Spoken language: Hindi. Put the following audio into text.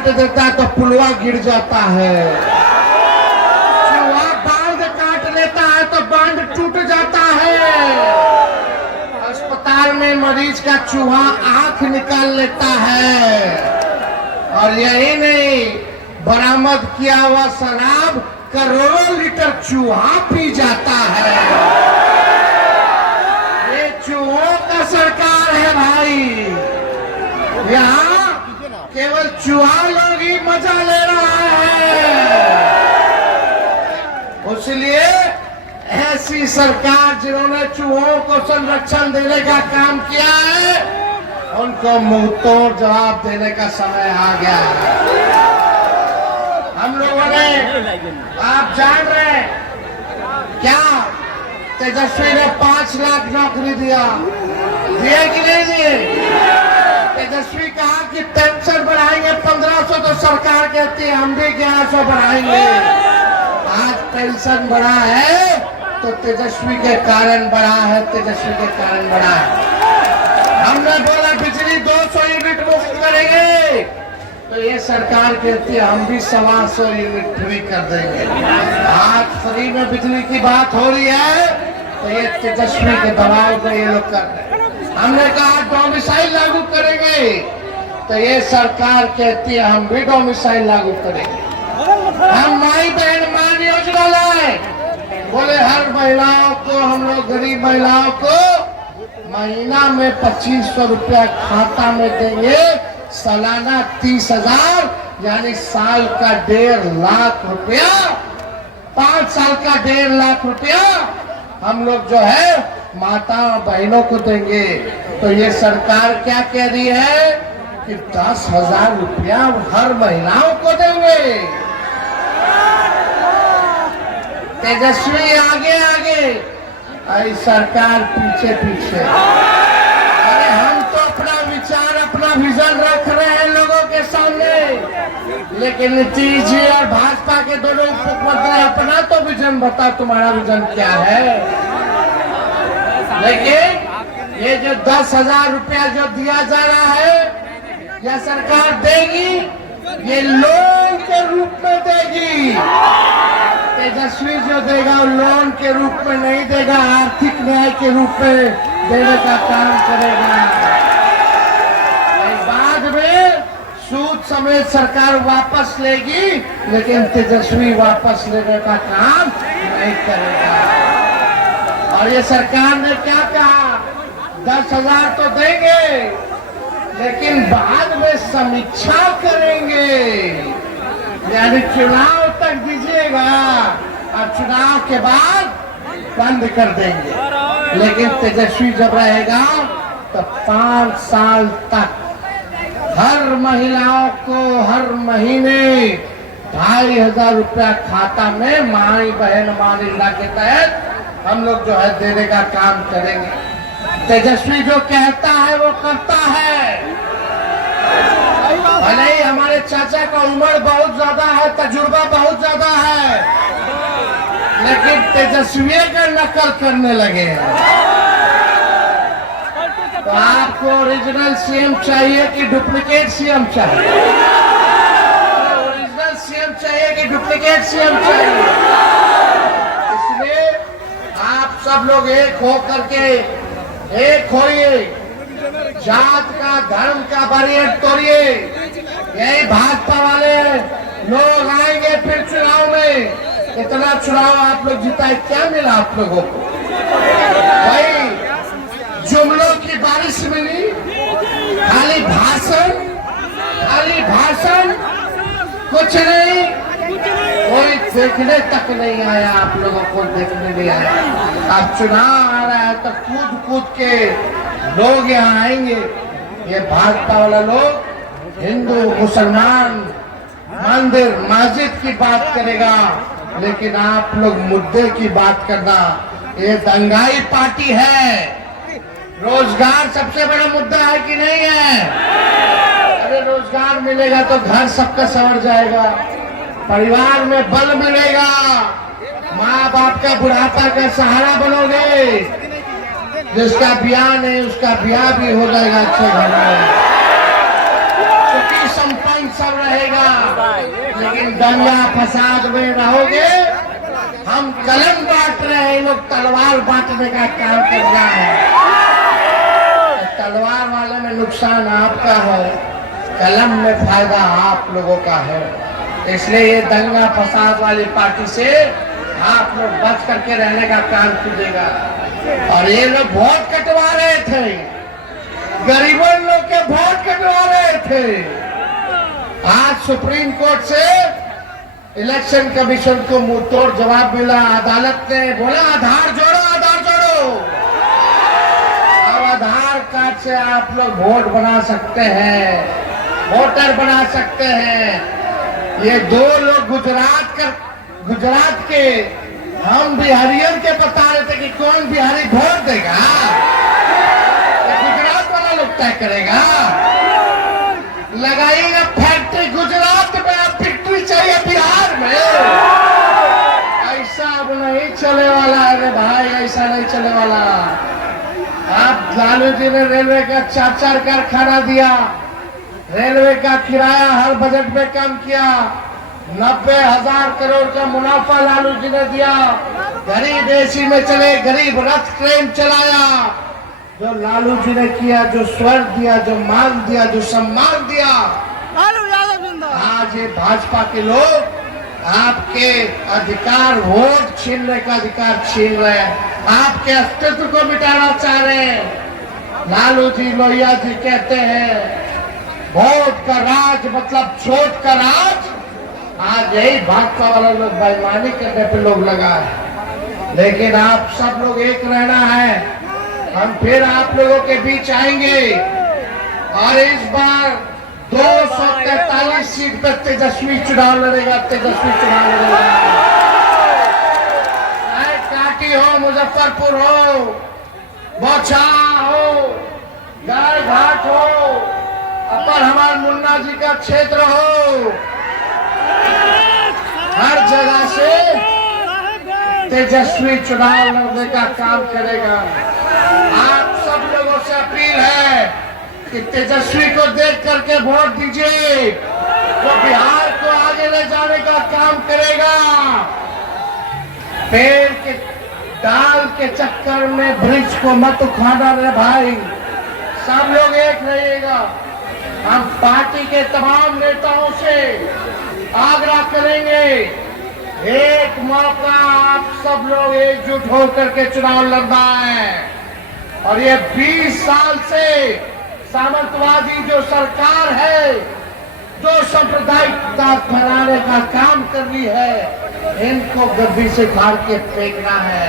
काट देता है तो पुलवा गिर जाता है, चूहा बांध काट लेता है तो बांध टूट जाता है। अस्पताल में मरीज का चूहा आंख निकाल लेता है। और यही नहीं, बरामद किया हुआ शराब करोड़ों लीटर चूहा पी जाता है। ये चूहों का सरकार है भाई। यहाँ केवल चूहा लोग ही मजा ले रहा है। इसलिए ऐसी सरकार जिन्होंने चूहों को संरक्षण देने का काम किया है, उनको मुंहतोड़ जवाब देने का समय आ गया है। हम लोगों ने, आप जान रहे हैं क्या, तेजस्वी ने 5 लाख नौकरी दिया कि नहीं दिए? तेजस्वी कहा कि पेंशन बढ़ाएंगे 1500, तो सरकार कहती है हम भी 1100 बढ़ाएंगे। आज पेंशन बढ़ा है तो तेजस्वी के कारण बढ़ा है, तेजस्वी के कारण बढ़ा है। हमने बोला बिजली 200 यूनिट मुफ्त करेंगे, तो ये सरकार कहती है हम भी 125 यूनिट फ्री कर देंगे। आज फ्री में बिजली की बात हो रही है तो ये तेजस्वी के दबाव में ये लोग कर रहे हैं। हमने कहा डोमिसाइल लागू करेंगे, तो ये सरकार कहती है हम भी डोमिसाइल लागू करेंगे। हम माई बहन मान योजना लाए, बोले हर महिलाओं को, हम लोग गरीब महिलाओं को महीना में 2500 रुपया खाता में देंगे, सालाना 30,000, यानी साल का 1.5 लाख रुपया, 5 साल का 1.5 लाख रुपया हम लोग जो है माता बहनों को देंगे। तो ये सरकार क्या कह रही है कि 10,000 रुपया हर महिलाओं को देंगे। तेजस्वी आगे आगे, आई सरकार पीछे पीछे। अरे हम तो अपना विचार, अपना विजन रख रहे हैं लोगों के सामने, लेकिन नीतीश जी और भाजपा के दोनों मुख्यमंत्री अपना तो विजन बता, तुम्हारा विजन क्या है? लेकिन ये जो 10,000 रुपया जो दिया जा रहा है, यह सरकार देगी, ये लोन के रूप में देगी। तेजस्वी जो देगा वो लोन के रूप में नहीं देगा, आर्थिक न्याय के रूप में देने का काम करेगा। बाद में सूद समेत सरकार वापस लेगी, लेकिन तेजस्वी वापस लेने का काम नहीं करेगा। और ये सरकार ने क्या कहा, 10,000 तो देंगे, लेकिन बाद में समीक्षा करेंगे, यानी चुनाव तक दीजिएगा और चुनाव के बाद बंद कर देंगे। लेकिन तेजस्वी जब रहेगा तो 5 साल तक हर महिलाओं को हर महीने 2,500 रुपया खाता में माई बहन मान योजना के तहत हम लोग जो है देने का काम करेंगे। तेजस्वी जो कहता है वो करता है। भले ही हमारे चाचा का उम्र बहुत ज्यादा है, तजुर्बा बहुत ज्यादा है, लेकिन तेजस्वी का नकल करने लगे हैं। तो आपको ओरिजिनल सीएम चाहिए कि डुप्लीकेट सीएम चाहिए? ओरिजिनल सीएम चाहिए कि डुप्लीकेट सीएम चाहिए? इसलिए आप सब लोग एक हो करके एक होइए, जात का धर्म का बैरियर तोड़िए। यही भाजपा वाले लोग आएंगे फिर चुनाव में, इतना चुनाव आप लोग जिताए, क्या मिला आप लोगों को? भाई जुमलों की बारिश मिली, खाली भाषण, खाली भाषण, कुछ नहीं, कोई देखने तक नहीं आया, आप लोगों को देखने नहीं आया। अब चुनाव आ रहा है तो कूद कूद के लोग यहाँ आएंगे। ये भाजपा वाला लोग हिंदू मुसलमान मंदिर मस्जिद की बात करेगा, लेकिन आप लोग मुद्दे की बात करना। ये दंगाई पार्टी है। रोजगार सबसे बड़ा मुद्दा है कि नहीं है? अरे रोजगार मिलेगा तो घर सबका संवर जाएगा, परिवार में बल मिलेगा, माँ बाप का बुढ़ापा का सहारा बनोगे, जिसका ब्याह नहीं उसका ब्याह भी हो जाएगा अच्छे घर में, क्योंकि संपन्न सब रहेगा। दंगा फसाद में रहोगे। हम कलम बांट रहे हैं, लोग तलवार बांटने का काम कर रहा है। तलवार वाले में नुकसान आपका है, कलम में फायदा आप लोगों का है। इसलिए ये दंगा फसाद वाली पार्टी से आप लोग बच करके रहने का काम कीजिएगा। और ये लोग वोट कटवा रहे थे, गरीबों लोग के वोट कटवा रहे थे। आज सुप्रीम कोर्ट से इलेक्शन कमीशन को मुंह तोड़ जवाब मिला। अदालत ने बोला आधार जोड़ो, आधार जोड़ो। अब आधार कार्ड से आप लोग वोट बना सकते हैं, वोटर बना सकते हैं। ये दो लोग गुजरात के हम बिहारियों के बता रहे थे कि कौन बिहारी वोट देगा, गुजरात वाला लोग तय करेगा। लगाइएगा फैक्ट्री गुजरात में, अब फैक्ट्री चाहिए बिहार में। ऐसा अब नहीं चले वाला है रे भाई, ऐसा नहीं चले वाला। आप लालू जी ने रेलवे का 4-4 कारखाना दिया, रेलवे का किराया हर बजट में कम किया, 90,000 करोड़ का मुनाफा लालू जी ने दिया। गरीब एसी में चले, गरीब रथ ट्रेन चलाया। जो लालू जी ने किया, जो स्वर दिया, जो मान दिया, जो सम्मान दिया, आज ये भाजपा के लोग आपके अधिकार, वोट छीनने का अधिकार छीन रहे हैं, आपके अस्तित्व को मिटाना चाह रहे हैं। लालू जी लोहिया जी कहते हैं वोट का राज मतलब छोट का राज। आज यही भाजपा वाला लोग बेईमानी करने पे लोग लगा है। लेकिन आप सब लोग एक रहना है। हम फिर आप लोगों के बीच आएंगे और इस बार 243 सीट पर तेजस्वी चुनाव लड़ेगा, तेजस्वी चुनाव लड़ेगा। चाहे काटी हो, मुजफ्फरपुर हो, बौछा हो, गाय घाट हो, अपर हमारे मुन्ना जी का क्षेत्र हो, हर जगह से तेजस्वी चुनाव लड़ने का काम करेगा। आप सब लोगों से अपील है कि तेजस्वी को देख करके वोट दीजिए, वो बिहार को आगे ले जाने का काम करेगा। पेड़ के डाल के चक्कर में ब्रिज को मत उखाड़ना रे भाई, सब लोग एक रहिएगा। हम पार्टी के तमाम नेताओं से आग्रह करेंगे, एक मौका आप सब लोग एकजुट होकर के चुनाव लड़ना है। और ये 20 साल से सामंतवादी जो सरकार है, जो सांप्रदायिकता फैलाने का काम कर रही है, इनको गद्दी से फाड़ के फेंकना है।